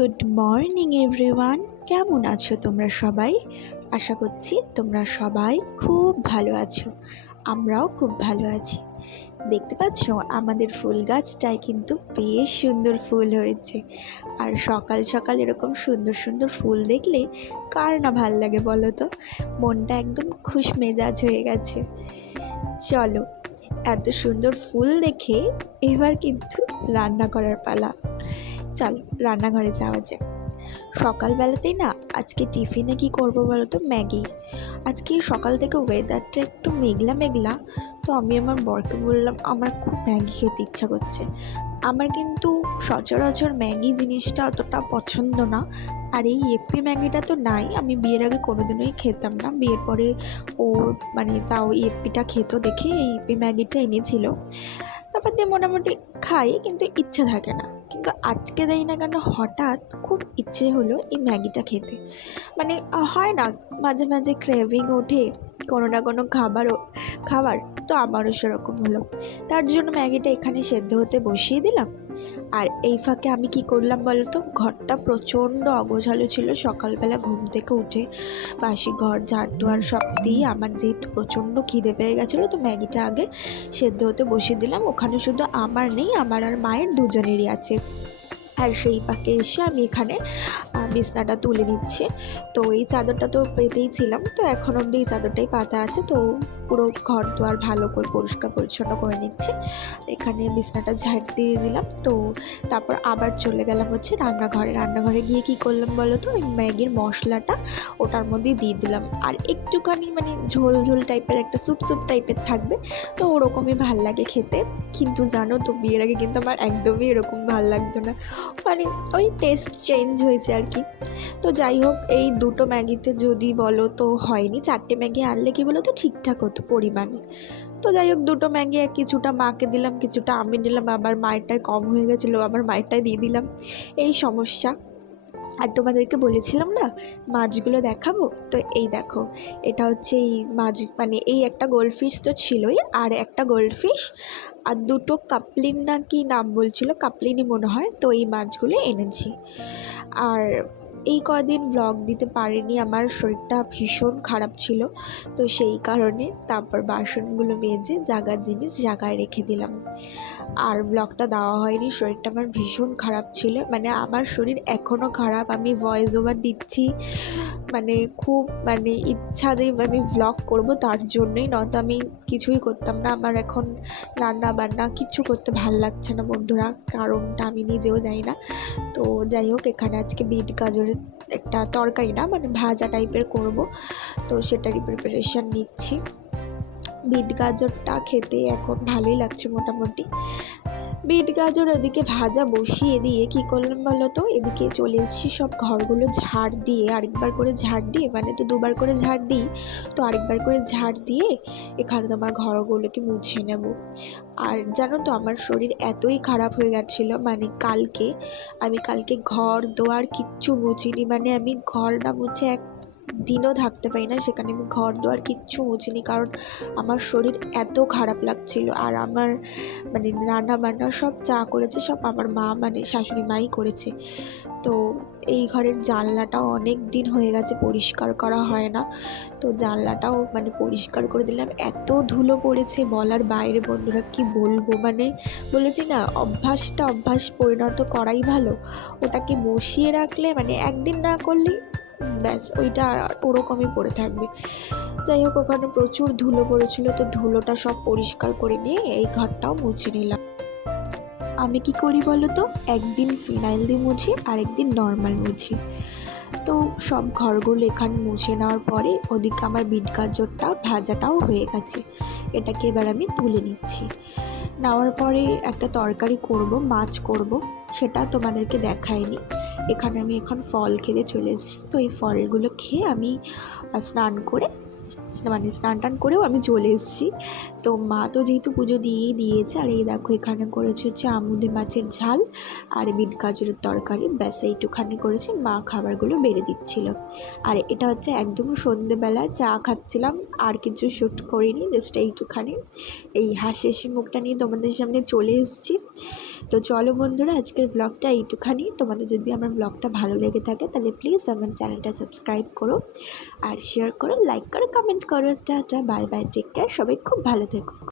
Good morning everyone কেমন আছো তোমরা সবাই? আশা করছি তোমরা সবাই খুব ভালো আছো। আমরাও খুব ভালো আছি। দেখতে পাচ্ছ, আমাদের ফুল গাছটায় কিন্তু বেশ সুন্দর ফুল হয়েছে। আর সকাল সকাল এরকম সুন্দর সুন্দর ফুল দেখলে কার না ভালো লাগে বলো তো? মনটা একদম খুশ মেজাজ হয়ে গেছে। চলো, এত সুন্দর ফুল দেখে এবার কিন্তু রান্না করার পালা। চল, রান্নাঘরে যাওয়া যাক সকালবেলাতেই না, আজকে টিফিনে কি করব বলো তো ম্যাগি। আজকে সকাল থেকে ওয়েদারটা একটু মেঘলা মেঘলা, তো আমি আমার বরকে বললাম, আমার খুব ম্যাগি খেতে ইচ্ছা করছে। আমার কিন্তু সচরাচর ম্যাগি জিনিসটা অতটা পছন্দ না, আর এই এপি ম্যাগিটা তো নাই, আমি বিয়ের আগে কোনোদিনই খেতাম না। বিয়ের পরে ও মানে তাও এপিটা খেতো দেখে এই এপি ম্যাগিটা এনেছিল। তারপর দিয়ে মোটামুটি খাই, কিন্তু ইচ্ছে থাকে না। কিন্তু আজকে দেয় না কেন হঠাৎ খুব ইচ্ছে হলো এই ম্যাগিটা খেতে। মানে হয় না মাঝে মাঝে ক্রেভিং ওঠে কোনো না কোনো খাবারও খাবার, তো আমারও সেরকম হলো। তার জন্য ম্যাগিটা এখানে সেদ্ধ হতে বসিয়ে দিলাম। আর এই ফাঁকে আমি কি করলাম বলো তো? ঘরটা প্রচণ্ড অগোছালো ছিল। সকালবেলা ঘুম থেকে উঠে বাসি ঘর, ঝাড় দোয়ার সব দিয়ে আমার যেহেতু প্রচণ্ড খিদে পেয়ে গেছিল, তো ম্যাগিটা আগে সেদ্ধ হতে বসিয়ে দিলাম। ওখানে শুধু আমার নেই, আমার আর মায়ের দুজনেরই আছে। আর সেই পাকে এসে আমি এখানে বিছনাটা তুলে নিচ্ছি। তো এই চাদরটা তো পেতেই ছিলাম। তো এখন অবধি এই চাদরটাই পাতা আছে। তো পুরো ঘর দুয়ার ভালো করে পরিষ্কার পরিচ্ছন্ন করে নিচ্ছি। এখানে বিছনাটা ঝাঁট দিয়ে দিলাম। তো তারপর আবার চলে গেলাম হচ্ছে রান্নাঘরে। রান্নাঘরে গিয়ে কি করলাম বলো তো? ওই ম্যাগির মশলাটা ওটার মধ্যে দিয়ে দিলাম। আর একটুখানি মানে ঝোল ঝোল টাইপের একটা স্যুপ স্যুপ টাইপের থাকবে। তো ওরকমই ভালো লাগে খেতে। কিন্তু জানো তো, বিয়ের আগে কিন্তু আমার একদমই এরকম ভালো লাগতো না। মানে ওই টেস্ট চেঞ্জ হয়েছে আর কি। তো যাই হোক, এই দুটো ম্যাগিতে যদি বলো তো হয়নি। চারটে ম্যাগি আনলে কি বলো তো ঠিকঠাক হতো পরিমাণে। তো যাই হোক, দুটো ম্যাগি এক কিছুটা মাকে দিলাম, কিছুটা আমি নিলাম, আবার মায়েরটায় কম হয়ে গেছিল, আবার মায়েরটায় দিয়ে দিলাম। এই সমস্যা। আর তোমাদেরকে বলেছিলাম না, মাছগুলো দেখাবো? তো এই দেখো, এটা হচ্ছে এই মাছ মানে এই একটা গোল্ডফিশ তো ছিলই, আর একটা গোল্ডফিশ, আর দুটো কাপলিন না কি নাম বলছিল? কাপলিনই মনে হয়, তো এই মাছগুলো এনেছি। আর এই কদিন ব্লগ দিতে পারিনি, আমার শরীরটা ভীষণ খারাপ ছিল। তো সেই কারণে তারপর বাসনগুলো মেজে জাগার জিনিস জাগায় রেখে দিলাম। আর ব্লগটা দেওয়া হয়নি। শরীরটা আমার ভীষণ খারাপ ছিল। মানে আমার শরীর এখনও খারাপ। আমি ভয়েস ওভার দিচ্ছি। মানে খুব মানে ইচ্ছা যে আমি ব্লগ করব তার জন্যই। নয়তো আমি কিছুই করতাম না। আমার এখন রান্না বান্না কিচ্ছু করতে ভালো লাগছে না বন্ধুরা। কারণটা আমি নিজেও জানি না। তো যাই হোক, এখানে আজকে বিট গাজরের একটা তরকারি না মানে ভাজা টাইপের করব। তো সেটারই প্রিপারেশান নিচ্ছি। বিট গাজরটা খেতে এখন ভালোই লাগছে মোটামুটি। বিট গাজর ওদিকে ভাজা বসিয়ে দিয়ে কী করলাম বলো তো? এদিকে চলে এসেছি সব ঘরগুলো ঝাড় দিয়ে, আরেকবার করে ঝাড় দিয়ে মানে তো দুবার করে ঝাড় দিই, তো আরেকবার করে ঝাড় দিয়ে এখানে তোমার ঘরগুলোকে মুছে নেব। আর জানো তো আমার শরীর এতই খারাপ হয়ে গেছিল মানে কালকে, আমি কালকে ঘর দোয়ার কিচ্ছু মুছিনি মানে আমি ঘর না মুছে এক দিনও থাকতে পারি না, সেখানে আমি ঘর দোয়ার কিচ্ছু মুছিনি, কারণ আমার শরীর এত খারাপ লাগছিল আর আমার মানে রান্না বান্না সব চা করেছে সব আমার মা মানে শাশুড়ি মাই করেছে। তো এই ঘরের জানলাটাও অনেক দিন হয়ে গেছে পরিষ্কার করা হয় না, তো জানলাটাও মানে পরিষ্কার করে দিলাম। এত ধুলো পড়েছে বলার বাইরে বন্ধুরা, কি বলব? মানে বলেছি না, অভ্যাসটা অভ্যাস পরিণত করাই ভালো। ওটাকে বসিয়ে রাখলে মানে একদিন না করলেই ব্যাস, ওইটা ওরকমই পড়ে থাকবে। যাই হোক, ওখানে প্রচুর ধুলো পড়েছিল, তো ধুলোটা সব পরিষ্কার করে নিয়ে এই ঘরটাও মুছে নিলাম। আমি কি করি বলো তো? একদিন ফিনাইল দিয়ে মুছি আর একদিন নর্মাল মুছি। তো সব ঘরগুলো এখানে মুছে নেওয়ার পরে ওদিকে আমার বিট গাজরটা, ভাজাটাও হয়ে গেছে। এটাকে এবার আমি তুলে নিচ্ছি। নেওয়ার পরে একটা তরকারি করব, মাছ করব, সেটা তোমাদেরকে দেখায়নি এখানে আমি এখন ফল খেতে চলে এসেছি তো এই ফলগুলো খেয়ে আমি স্নান করে মানে স্নান টান করেও আমি চলে এসেছি। তো মা তো যেহেতু পুজো দিয়েই দিয়েছে, আর এই দেখো এখানে করেছে হচ্ছে আমুদে মাছের ঝাল আর বিট গাজরের তরকারি। ব্যাস, এইটুখানি করেছে, মা খাবারগুলো বেড়ে দিচ্ছিল। আর এটা হচ্ছে একদম সন্ধেবেলা, চা খাচ্ছিলাম, আর কিছু শ্যুট করিনি জাস্ট এইটুখানি। এই হাসি হাসি মুখটা নিয়ে তোমাদের সামনে চলে এসেছি। তো চলো বন্ধুরা, আজকের ব্লগটা এইটুখানি। তোমাদের যদি আমার ব্লগটা ভালো লেগে থাকে, তাহলে প্লিজ আমার চ্যানেলটা সাবস্ক্রাইব করো, আর শেয়ার করো লাইক করো কমেন্ট করো tata bye bye take care সবাই খুব ভালো থেকো।